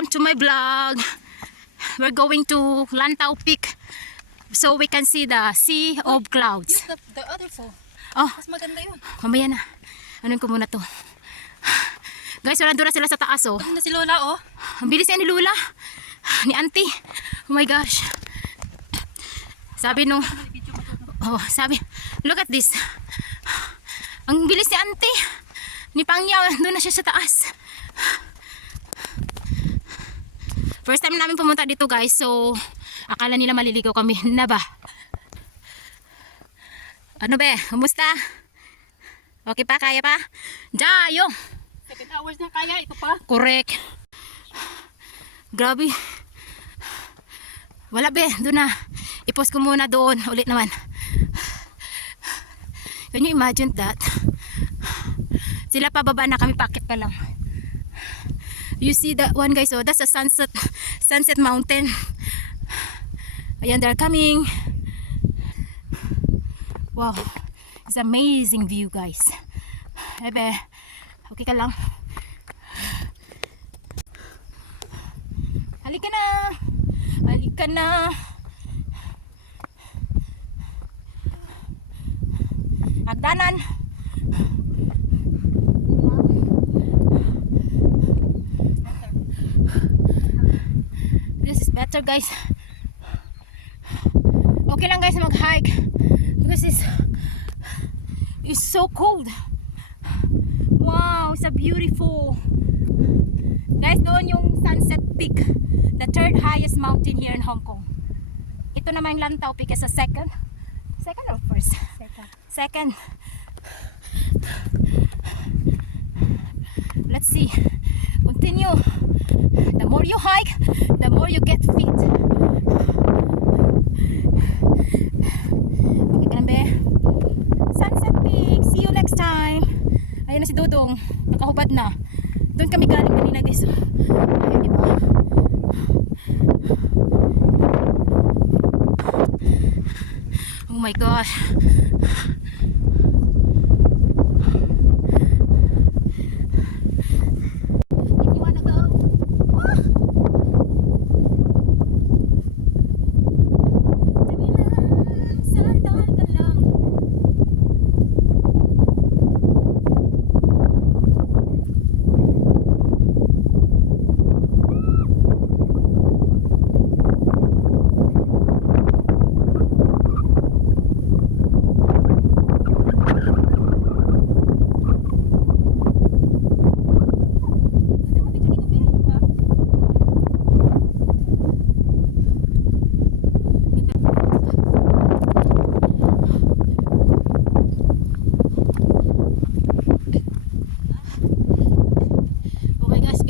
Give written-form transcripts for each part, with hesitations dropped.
Welcome to my vlog. We're going to Lantau Peak so we can see the sea of clouds. The other four. Oh, Mas maganda yun. mamaya na. Anuin ko muna to. Guys, nandun na sila sa taas oh. Ano na si Lola oh? Ang bilis yan ni Lula. Ni Auntie. Oh my gosh. Sabi nung... Oh, sabi... Look at this. Ang bilis ni Auntie. Ni Pangyaw, nandun na siya sa taas. First time namin pumunta dito guys, so akala nila maliligaw kami na ba? Ano be? Kumusta? Okay pa? Kaya pa? Jayo! 7 hours na kaya, ito pa. Correct. Grabe. Wala be, doon na. I-post ko muna doon. Ulit naman. Can you imagine that? Sila pababa na, kami packet pa lang. You see that one guys, oh, that's a sunset mountain. Ayan, they're coming. Wow, it's amazing view guys. Ebe, okay ka lang. Halika na. Halika na. Hagdanan. This is better guys. Okay lang guys mag-hike because it's so cold. Wow, it's a beautiful. Guys, doon yung Sunset Peak, the third highest mountain here in Hong Kong. Ito naman yung Lantau Peak is a second or first? Second. Let's see. Continue. The more you hike, the more you get fit. Okay ka na be? Sunset Peak. See you next time. Ayan na si Dudong. Nakahubad na. Doon kami galing kanina guys. Ayan diba? Oh my gosh.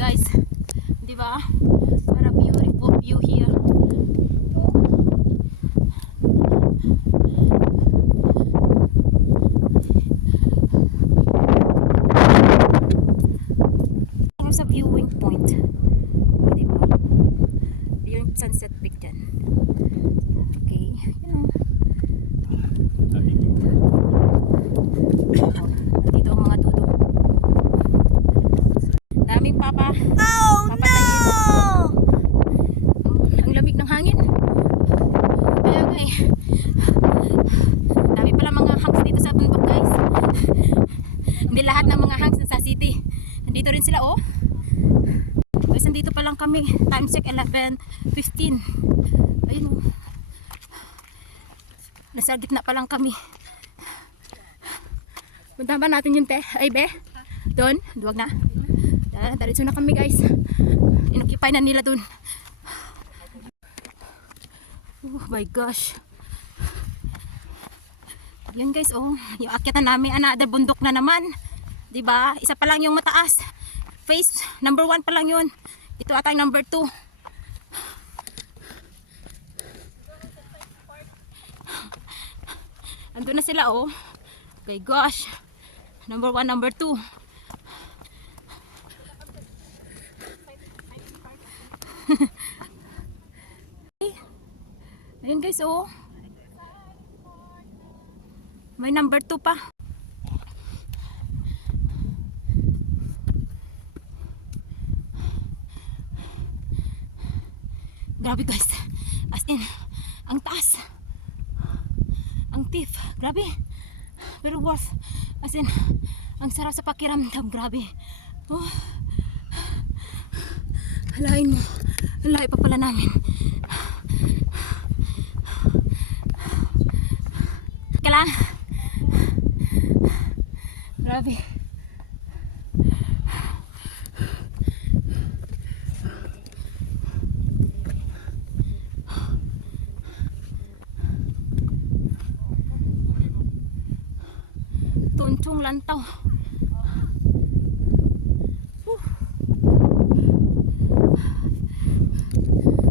Guys, di ba? What a beautiful view here. Sa viewing point. Di ba? Yung Sunset Peak dyan. Okay, dito ang mga dudong. Daming papa. Oh papatayin. No! Ang lamig ng hangin. Kaya guys, dami pala mga hangs dito sa bundok guys. Hindi lahat ng mga hangs nasa city. Nandito rin sila oh. Guys, nandito pa lang kami. Time check 11:15. Ayun oh. Nasa gitna pa lang kami. Puntahan ba natin yung ay be? Doon? Duwag na. Diretso na kami guys. Inoccupy na nila dun. Oh my gosh. Yun guys oh. Yung akyatan namin another bundok na naman. Diba? Isa pa lang yung mataas. Phase number 1 pa lang yun. Ito ata yung number 2. Andun na sila oh. Okay gosh. Number 1, number 2. Ayun guys oh. May number 2 pa. Grabe guys. As in, ang taas. Ang tiff. Grabe. Pero worth. As in, ang sarap sa pakiramdam. Grabe. Oh. Halain mo. Halain pa pala namin. Teka lang. Grabe. Tuntong lantaw.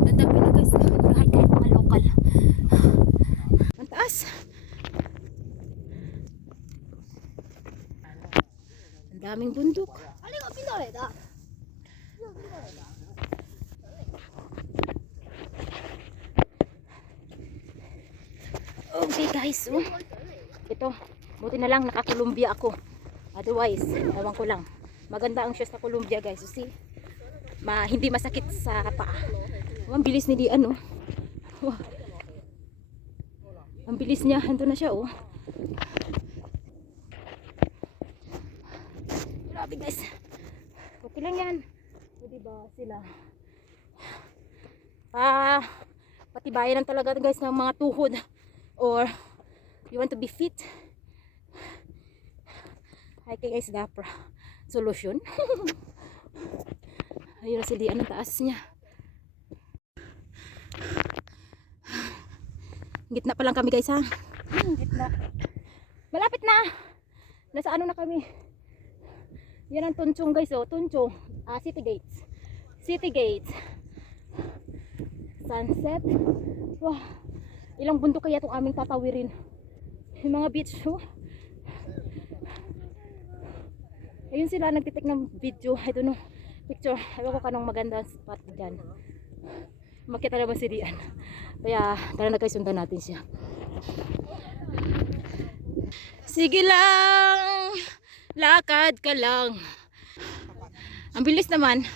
Ang dami na guys. Lahat kahit mga lokal. Ang taas. Ang daming bundok. Okay guys. Oh. Ito. Buti na lang naka-Columbia ako. Otherwise, ewan ko lang. Maganda ang shoes na Columbia guys. You see? Hindi masakit sa paa. Oh, ang bilis ni Dian oh. Oh. Ang bilis niya. Ando na siya oh. Grabe guys. Okay lang yan. O diba sila. Patibayan lang talaga guys ng mga tuhod. Or you want to be fit. Hiking is the solution. Ayun na si Dian ang taas niya. Gitna pa lang kami guys ha. Gitna. Malapit na. Nasa ano na kami. Yan ang Tunchong guys oh. Tunchong. City Gates. City Gates. Sunset. Wow. Ilang bundok kaya itong aming tatawirin. Yung mga beach oh. Ayun sila nagtitik ng video. I don't know. Picture. Ewan ko kanong maganda spot dyan. Makita naman si Dian. Kaya tara na guys, sundan natin siya. Sige lang. Lakad ka lang. Ang bilis naman.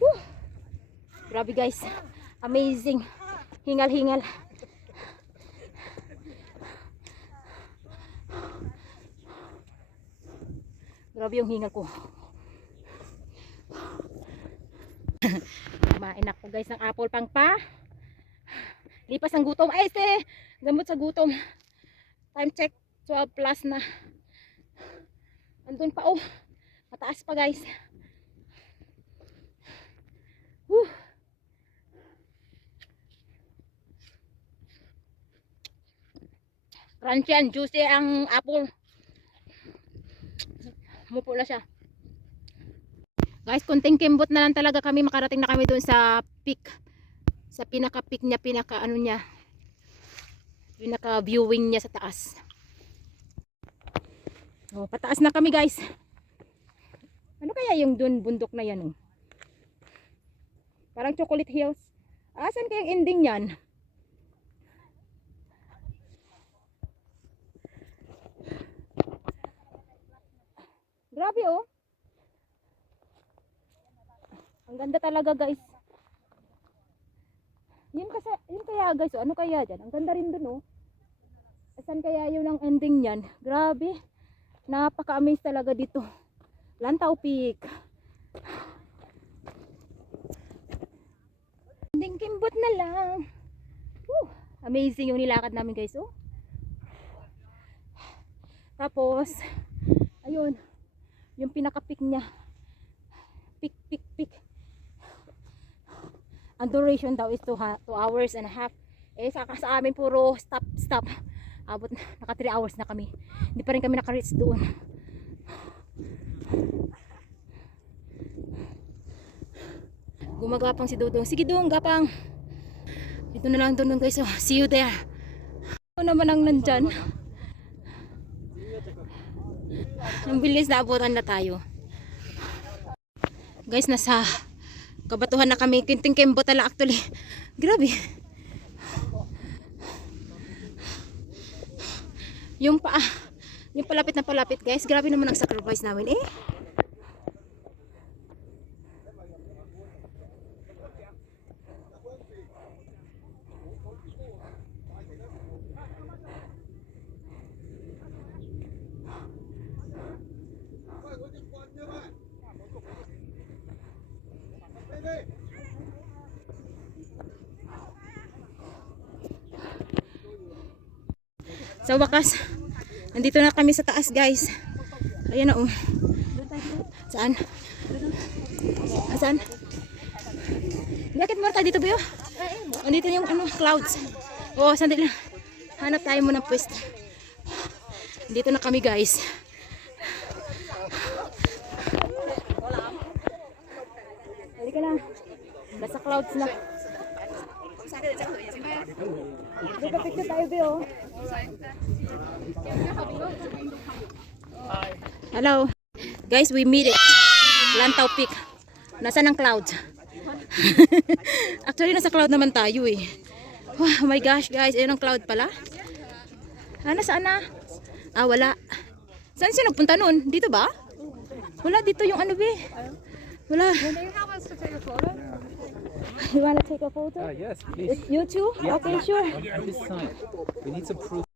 Woo. Grabe guys. Amazing. Hingal-hingal. Grabe yung hingal ko. Kumain ako guys ng apple pang pa. Lipas ang gutom. Ay, gamot sa gutom. Time check. 12 plus na. Andun pa oh. Mataas pa guys. Woo. Crunchy and juicy ang apple. Mupo na siya. Guys, kunting kimbot na lang talaga kami. Makarating na kami doon sa peak. Sa pinaka-peak niya. Pinaka viewing niya sa taas. Oh, pataas na kami guys. Ano kaya yung doon bundok na yan oh? Parang Chocolate Hills. Asan kaya yung ending yan? Grabe oh. Ang ganda talaga guys. Yun kaya guys, oh, ano kaya dyan? Ang ganda rin dun oh. Asan kaya yun ang ending niyan? Grabe. Napaka-amaze talaga dito. Lantaw Peak. Ending kimbot na lang. Woo. Amazing yung nilakad namin guys oh. Tapos ayun. Yung pinaka-peak niya. Peak. Ang duration daw is 2 hours and a half. Eh sa amin puro stop. Abot naka 3 hours na kami. Hindi pa rin kami naka-reach doon. Gumagapang si Dudong. Sige Dong, gapang. Ito na lang doon guys. Oh, see you there. Ano naman ang nandyan? Ang bilis na abutan na tayo. Guys, nasa kabatuhan na kami. Kinting kembo tala actually. Grabe. Yung palapit na palapit guys. Grabe naman ang sacrifice namin eh. Sa wakas, nandito na kami sa taas, guys. Ayan na, oh. Saan? Saan? Bakit mo tayo dito, Bio? Andito yung ano, clouds. Oo, sandali lang. Hanap tayo muna ng pwesto. Dito na kami, guys. Halika lang. Nasa clouds na. Dito picture tayo, Bio. Hello. Guys, we made it. Lantaw Peak. Nasaan ang clouds? Actually, nasa cloud naman tayo eh. Oh my gosh, guys. Ayun ang cloud pala. Nasaan na? Wala. Saan siya nagpunta nun? Dito ba? Wala, dito yung ano, be. Wala. You wanna take a photo? Yes, please. You too? Okay, sure. On this side. We need some proof.